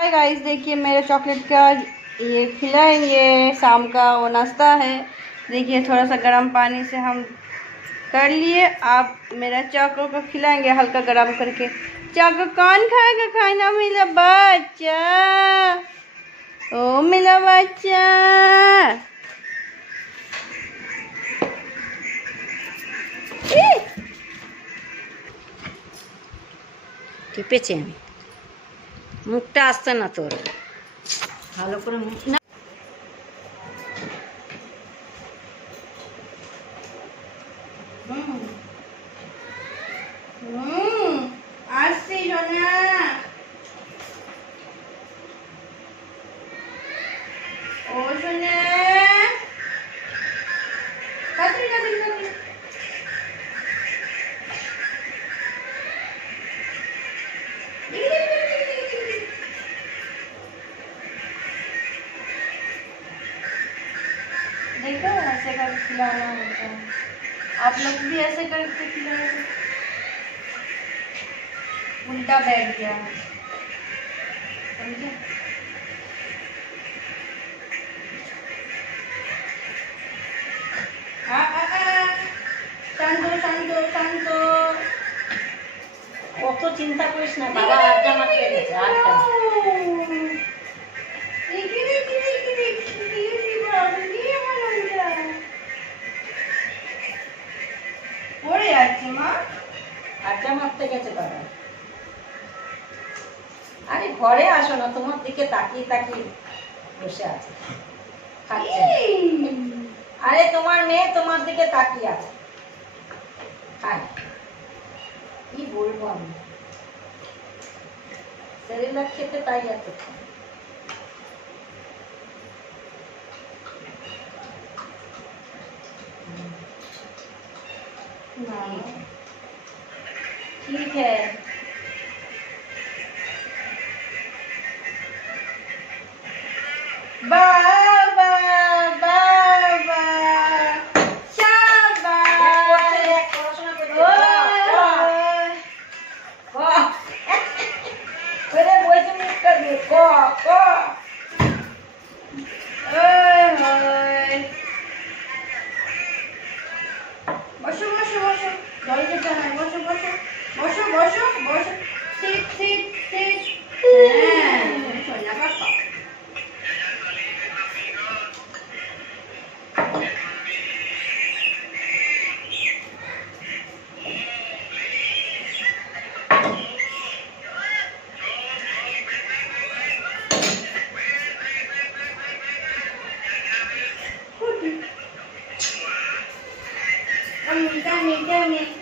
Hi guys, देखिए मेरे chocolate का ये खिलाएंगे। शाम का वो नाश्ता है। देखिए थोड़ा सा गर्म पानी से हम कर लिए। आप मेरा चॉको को खिलाएंगे हल्का गर्म करके। चॉको कौन खाएगा? खाना मेरा बच्चा। ओ मेरा बच्चा। টিপেছি আমি, মুখটা আসছে না তোর, ভালো করে মুখ না। আসছি সোনা। ও সোনা, কাটরি কাটরি কাটরি। देखो ऐसे कर खिलाना होता है। आप लोग भी ऐसे करके खिलाओगे। उल्टा बैठ गया है, समझे? शांतो शांतो शांतो। অত চিন্তা করিস না, বাবা আড্ডা মারতে গেছে। আড্ডা পড়ে যাচ্ছে মা, আড্ডা মারতে গেছে বাবা। আরে ঘরে আসো না, তোমার দিকে তাকিয়ে তাকিয়ে বসে আছে, খাচ্ছে। আরে তোমার মেয়ে তোমার দিকে তাকিয়ে আছে, খায়। কি বলবো আমি, সেরেলাক খেতে তাই এত ठीक है। बाबा बाबा বসো বসো বসো, জল খেতে হয়। বসো বসো বসো বসো বসো। ঠিক ঠিক ঠিক। হ্যাঁ সোনা পাপা। Kami, kami, kami.